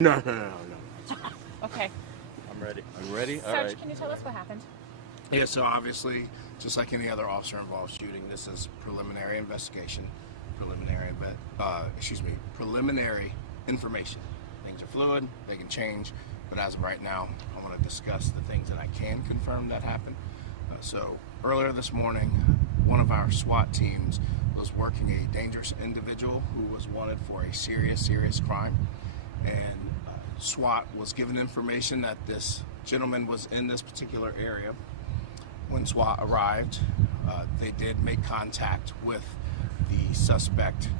No. Okay. I'm ready. I'm ready? All Sarge, right. can you tell us what happened? Yeah, so obviously, just like any other officer-involved shooting, this is preliminary investigation, preliminary information. Things are fluid, they can change, but as of right now, I want to discuss the things that I can confirm that happened. So earlier this morning, one of our SWAT teams was working a dangerous individual who was wanted for a serious crime, and SWAT was given information that this gentleman was in this particular area. When SWAT arrived, they did make contact with the suspect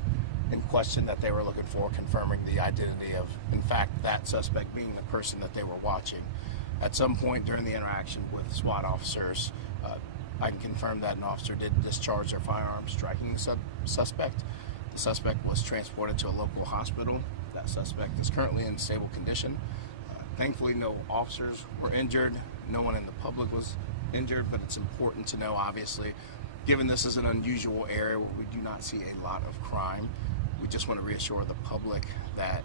in question that they were looking for, confirming the identity of, in fact, that suspect being the person that they were watching. At some point during the interaction with SWAT officers, I can confirm that an officer did discharge their firearm, striking the suspect. The suspect was transported to a local hospital. That suspect is currently in stable condition. Thankfully, no officers were injured. No one in the public was injured, but it's important to know, obviously, given this is an unusual area where we do not see a lot of crime, we just want to reassure the public that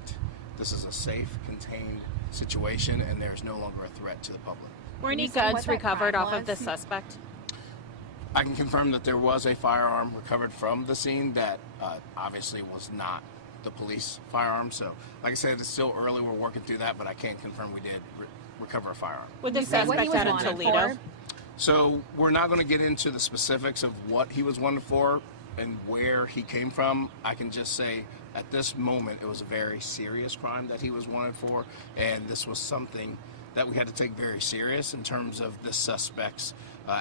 this is a safe, contained situation and there's no longer a threat to the public. Were any guns recovered off of the suspect? I can confirm that there was a firearm recovered from the scene that obviously was not the police firearm. So, like I said, it's still early. We're working through that, but I can confirm we did recover a firearm. With the suspect out in Toledo? So we're not going to get into the specifics of what he was wanted for and where he came from. I can just say at this moment it was a very serious crime that he was wanted for, and this was something that we had to take very serious in terms of the suspect's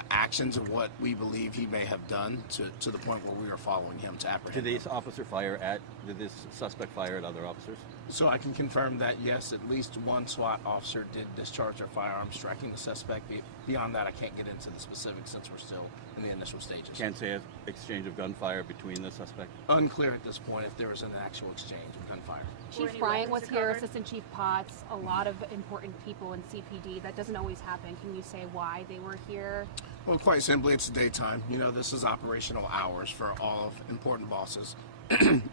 actions and what we believe he may have done to the point where we are following him to apprehend him. Did this suspect fire at other officers? So I can confirm that yes, at least one SWAT officer did discharge their firearm, striking the suspect. Beyond that, I can't get into the specifics since we're still in the initial stages. Can't say an exchange of gunfire between the suspect? Unclear at this point if there was an actual exchange of gunfire. Chief Bryant was here, Assistant Chief Potts, a lot of important people in CPD. That doesn't always happen. Can you say why they were here? Well, quite simply, it's daytime. You know, this is operational hours for all important bosses.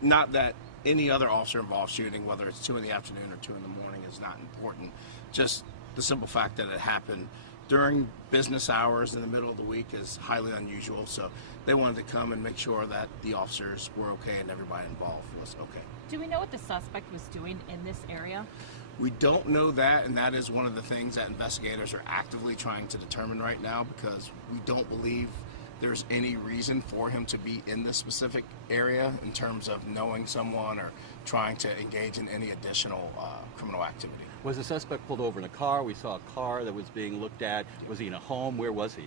Not that any other officer involved shooting, whether it's 2 in the afternoon or 2 in the morning, is not important. Just the simple fact that it happened during business hours in the middle of the week is highly unusual. So they wanted to come and make sure that the officers were okay and everybody involved was okay. Do we know what the suspect was doing in this area? We don't know that, and that is one of the things that investigators are actively trying to determine right now, because we don't believe there's any reason for him to be in this specific area in terms of knowing someone or trying to engage in any additional criminal activity. Was the suspect pulled over in a car? We saw a car that was being looked at. Was he in a home? Where was he?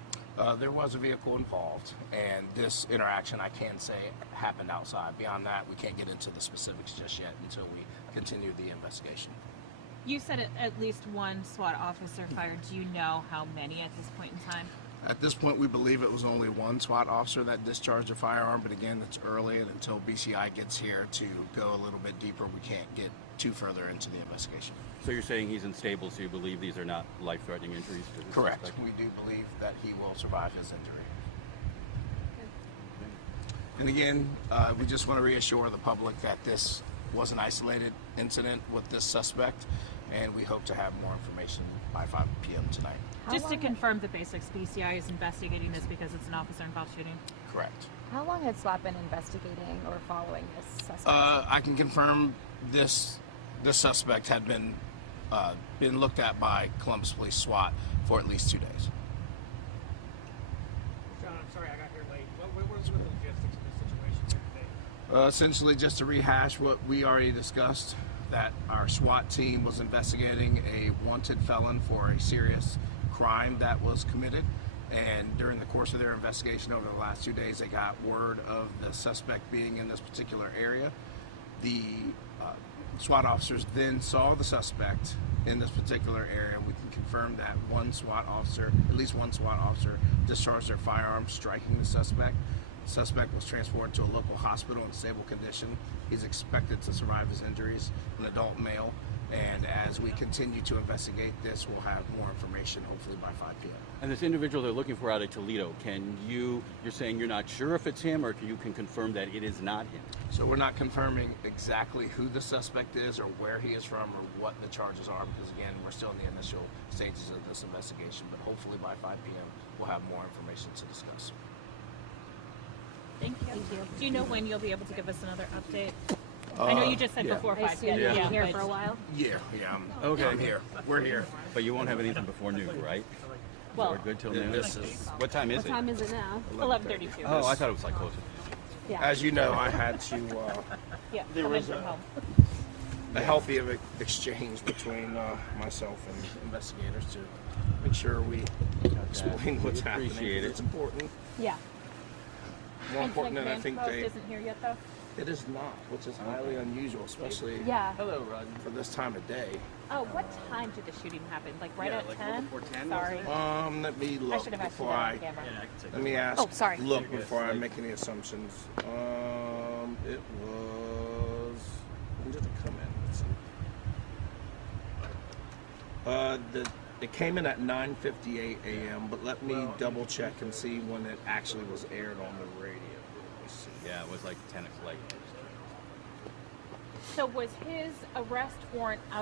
There was a vehicle involved, and this interaction, I can say, happened outside. Beyond that, we can't get into the specifics just yet until we continue the investigation. You said at least one SWAT officer fired. Do you know how many at this point in time? At this point, we believe it was only one SWAT officer that discharged a firearm, but again, it's early, and until BCI gets here to go a little bit deeper, we can't get too further into the investigation. So you're saying he's unstable, so you believe these are not life-threatening injuries to the Correct. suspect? We do believe that he will survive his injury. And again, we just want to reassure the public that this was an isolated incident with this suspect, and we hope to have more information by 5 p.m. tonight. Just to confirm the basics, BCI is investigating this because it's an officer-involved shooting? Correct. How long had SWAT been investigating or following this suspect? I can confirm this suspect had been looked at by Columbus Police SWAT for at least 2 days. John, I'm sorry I got here late. What was the logistics of the situation here today? Essentially, just to rehash what we already discussed, that our SWAT team was investigating a wanted felon for a serious crime that was committed, and during the course of their investigation over the last 2 days, they got word of the suspect being in this particular area. The SWAT officers then saw the suspect in this particular area. We can confirm that at least one SWAT officer discharged their firearm, striking the suspect. The suspect was transported to a local hospital in stable condition. He's expected to survive his injuries, an adult male, and as as we continue to investigate this, we'll have more information hopefully by 5 p.m. And this individual they're looking for out of Toledo, you're saying you're not sure if it's him, or you can confirm that it is not him? So we're not confirming exactly who the suspect is or where he is from or what the charges are, because again, we're still in the initial stages of this investigation, but hopefully by 5 p.m. we'll have more information to discuss. Thank you. Thank you. Do you know when you'll be able to give us another update? I know you just said yeah. before I 5 assume p.m. you'll Yeah. be here but- for a while. Yeah, Okay. I'm here. We're here. But you won't have anything before noon, right? Well, We're good till noon? This is, What time is What it? time is it now? 11:32. Oh, I thought it was like closer. Yeah. as you know, I had to, Yeah, there come was in from a- home. a healthy exchange between myself and investigators to make sure we explain what's happening. appreciate it. It's important. Yeah. More important than I think Post they. isn't here yet, though. It is not, which is highly unusual, especially Yeah. for this time of day. Oh, what time did the shooting happen? Like right at 10? before 10, Sorry. Let me I look should have asked you before that I. on camera. Let me ask. Oh, sorry. Look before I make any assumptions. It was. When did it come in? Let's see. It came in at 9:58 a.m. But let me double check and see when it actually was aired on the radio. Let me see. Yeah, it was like 10 o'clock. So was his arrest warrant out